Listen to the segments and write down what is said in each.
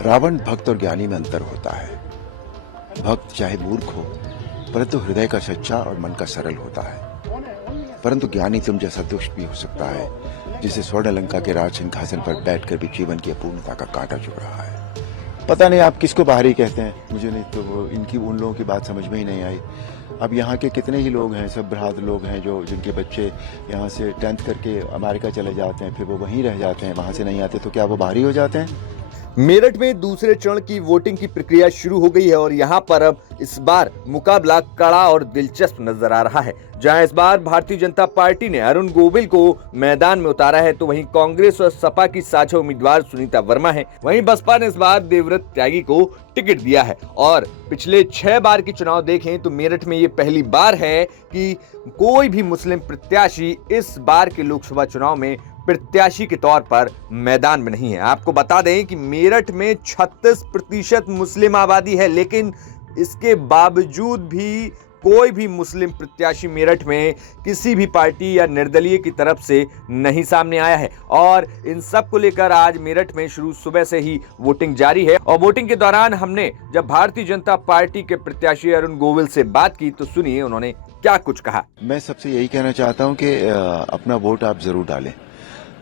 रावण भक्त और ज्ञानी में अंतर होता है। भक्त चाहे मूर्ख हो, परंतु हृदय का सच्चा और मन का सरल होता है। परंतु ज्ञानी तुम जैसा दुष्ट भी हो सकता है, जिसे स्वर्णलंका के राज सिंहासन पर बैठकर भी जीवन की अपूर्णता का कांटा चुभ रहा है। पता नहीं आप किसको बाहरी कहते हैं, मुझे नहीं तो वो इनकी उन लोगों की बात समझ में ही नहीं आई। अब यहाँ के कितने ही लोग हैं, सब बृहद लोग हैं जो जिनके बच्चे यहाँ से 10th करके अमेरिका चले जाते हैं, फिर वो वहीं रह जाते हैं, वहां से नहीं आते, तो क्या वो बाहरी हो जाते हैं? मेरठ में दूसरे चरण की वोटिंग की प्रक्रिया शुरू हो गई है और यहां पर अब इस बार मुकाबला कड़ा और दिलचस्प नजर आ रहा है। जहां इस बार भारतीय जनता पार्टी ने अरुण गोविल को मैदान में उतारा है, तो वहीं कांग्रेस और सपा की साझा उम्मीदवार सुनीता वर्मा है। वहीं बसपा ने इस बार देवव्रत त्यागी को टिकट दिया है और पिछले 6 बार के चुनाव देखें तो मेरठ में ये पहली बार है कि कोई भी मुस्लिम प्रत्याशी इस बार के लोकसभा चुनाव में प्रत्याशी के तौर पर मैदान में नहीं है। आपको बता दें कि मेरठ में 36% मुस्लिम आबादी है, लेकिन इसके बावजूद भी कोई भी मुस्लिम प्रत्याशी मेरठ में किसी भी पार्टी या निर्दलीय की तरफ से नहीं सामने आया है। और इन सब को लेकर आज मेरठ में शुरू सुबह से ही वोटिंग जारी है और वोटिंग के दौरान हमने जब भारतीय जनता पार्टी के प्रत्याशी अरुण गोविल से बात की तो सुनिए उन्होंने क्या कुछ कहा। मैं सबसे यही कहना चाहता हूँ कि अपना वोट आप जरूर डालें।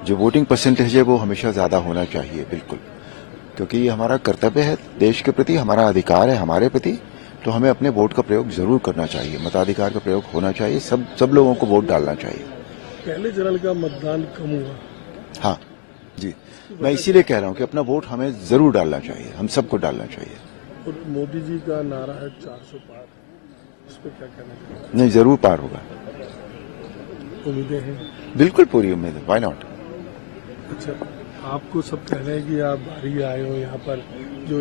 जो वोटिंग परसेंटेज है वो हमेशा ज्यादा होना चाहिए, बिल्कुल, क्योंकि ये हमारा कर्तव्य है देश के प्रति, हमारा अधिकार है हमारे प्रति, तो हमें अपने वोट का प्रयोग जरूर करना चाहिए, मताधिकार का प्रयोग होना चाहिए, सब लोगों को वोट डालना चाहिए। पहले चरण का मतदान कम हुआ। हाँ जी, मैं इसीलिए कह रहा हूँ कि अपना वोट हमें जरूर डालना चाहिए, हम सबको डालना चाहिए। और मोदी जी का नारा है 400 पार, इस पर क्या कहना चाहिए? नहीं, जरूर पार होगा, उम्मीदें हैं? बिल्कुल पूरी उम्मीद है, व्हाई नॉट। अच्छा, आपको सब कह रहे हैं कि आप बाहरी आए हो यहाँ पर, जो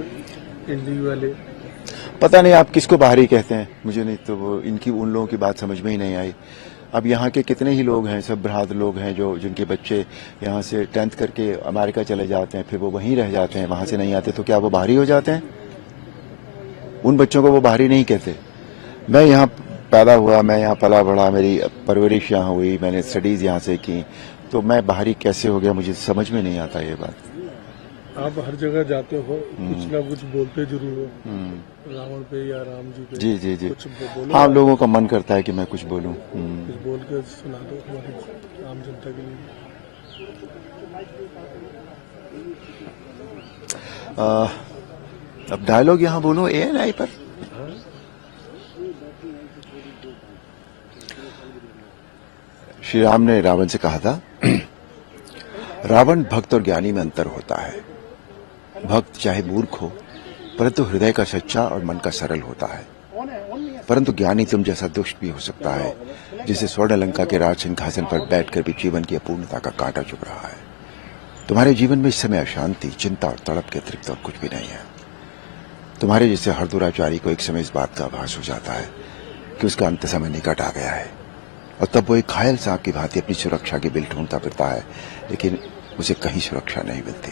एनडीए वाले। पता नहीं आप किसको बाहरी कहते हैं, मुझे नहीं तो वो इनकी उन लोगों की बात समझ में ही नहीं आई। अब यहाँ के कितने ही लोग हैं, सब बृहद लोग हैं जो जिनके बच्चे यहाँ से 10th करके अमेरिका चले जाते हैं, फिर वो वहीं रह जाते हैं, वहां से नहीं आते, तो क्या वो बाहरी हो जाते हैं? उन बच्चों को वो बाहरी नहीं कहते। मैं यहाँ पैदा हुआ, मैं यहाँ पला बड़ा, मेरी परवरिश यहाँ हुई, मैंने स्टडीज यहाँ से की, तो मैं बाहरी कैसे हो गया मुझे समझ में नहीं आता ये बात। आप हर जगह जाते हो, कुछ ना कुछ बोलते जरूर हो, रावण पे या राम जी पे। जी जी जी, कुछ बोलो। हाँ, लोगों का मन करता है कि मैं कुछ बोलूं। कुछ बोल के सुना दो हमारी आम जनता के लिए। अब डायलॉग यहाँ बोलूं ANI पर? श्री राम ने रावण से कहा था, रावण भक्त और ज्ञानी में अंतर होता है। भक्त चाहे मूर्ख हो, परंतु हृदय का सच्चा और मन का सरल होता है। परंतु ज्ञानी तुम जैसा दुष्ट भी हो सकता है, जिसे स्वर्णलंका के राज सिंहासन पर बैठकर भी जीवन की अपूर्णता का कांटा चुभ रहा है। तुम्हारे जीवन में इस समय अशांति, चिंता और तड़प के अतिरिक्त और कुछ भी नहीं है। तुम्हारे जैसे हर दुराचारी को एक समय इस बात का आभास हो जाता है कि उसका अंत समय निकट आ गया है, और तब वो एक घायल सांप की भांति अपनी सुरक्षा की बिल ढूंढता फिरता है, लेकिन उसे कहीं सुरक्षा नहीं मिलती।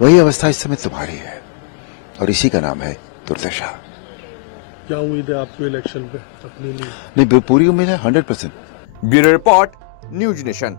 वही अवस्था इस समय तुम्हारी है, और इसी का नाम है दुर्दशा। क्या उम्मीद है आपको इलेक्शन पे अपने लिए? नहीं, पूरी उम्मीद है 100%। Bureau report, news nation.